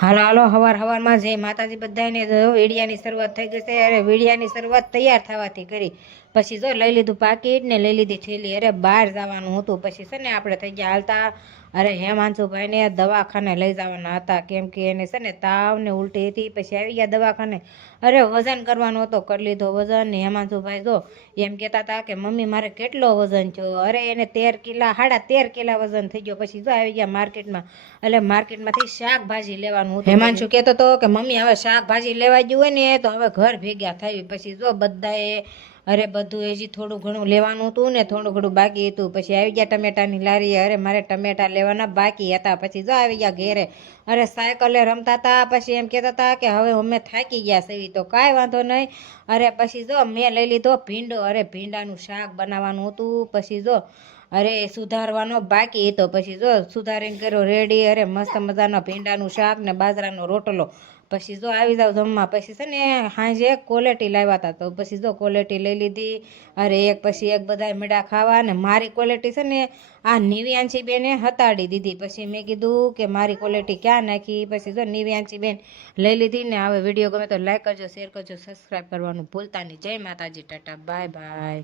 હાલો હાલો હવારમાં જય માતાજી બધાને વીડિયાની શરૂઆત થઈ ગઈ છે. અરે વીડિયાની શરૂઆત તૈયાર થવાથી કરી પછી જો લઈ લીધું પાકીટ ને લઈ લીધી થેલી. અરે બહાર જવાનું હતું પછી છે ને આપણે થઈ ગયા હાલતા. અરે હેમાંશુભાઈને દવાખાને લઈ જવાના હતા કેમ કે એને છે ને તાવ ને ઉલટી હતી. પછી આવી ગયા દવાખાને. અરે વજન કરવાનો હતો, કરી લીધો વજન. ને હેમાંશુભાઈ જો એમ કહેતા હતા કે મમ્મી મારે કેટલો વજન થયો. અરે એને 13 કિલા 13.5 કિલા વજન થઈ ગયો. પછી જો આવી ગયા માર્કેટમાં. એટલે માર્કેટમાંથી શાકભાજી લેવાનું હતું. હેમાંશુ કહેતો હતો કે મમ્મી હવે શાકભાજી લેવા ગયું હોય ને તો હવે ઘર ભેગા થાય. પછી જો બધાએ અરે બધું હજી થોડું ઘણું લેવાનું હતું ને થોડું ઘણું બાકી હતું. પછી આવી ગયા ટમેટાની લારી. અરે મારે ટમેટા લેવાના બાકી હતા. પછી જો આવી ગયા ઘેરે. અરે સાયકલે રમતા હતા. પછી એમ કહેતા હતા કે હવે અમે થાકી ગયા છે. તો કાંઈ વાંધો નહીં. અરે પછી જો મેં લઈ લીધો ભીંડો. અરે ભીંડાનું શાક બનાવવાનું હતું. પછી જો અરે સુધારવાનો બાકી હતો. પછી જો સુધારીને કર્યો રેડી. અરે મસ્ત મજાનો ભીંડાનું શાક ને બાજરાનો રોટલો. પછી જો આવી જાવ જમવા. પછી છે ને સાંજે ક્વોલિટી લાવ્યા હતા તો પછી જો ક્વોલિટી લઈ લીધી. અરે એક પછી એક બધા મીઠા ખાવા. ને મારી ક્વોલિટી છે ને આ નિવ્યાંશી બેને હતાડી દીધી. પછી મેં કીધું કે મારી ક્વોલિટી ક્યાં નાખી. પછી જો નિવ્યાંશી બેન લઈ લીધી. ને હવે વિડીયો ગમે તો લાઈક કરજો, શેર કરજો, સબસ્ક્રાઈબ કરવાનું ભૂલતા નહીં. જય માતાજી, ટાટા, બાય બાય.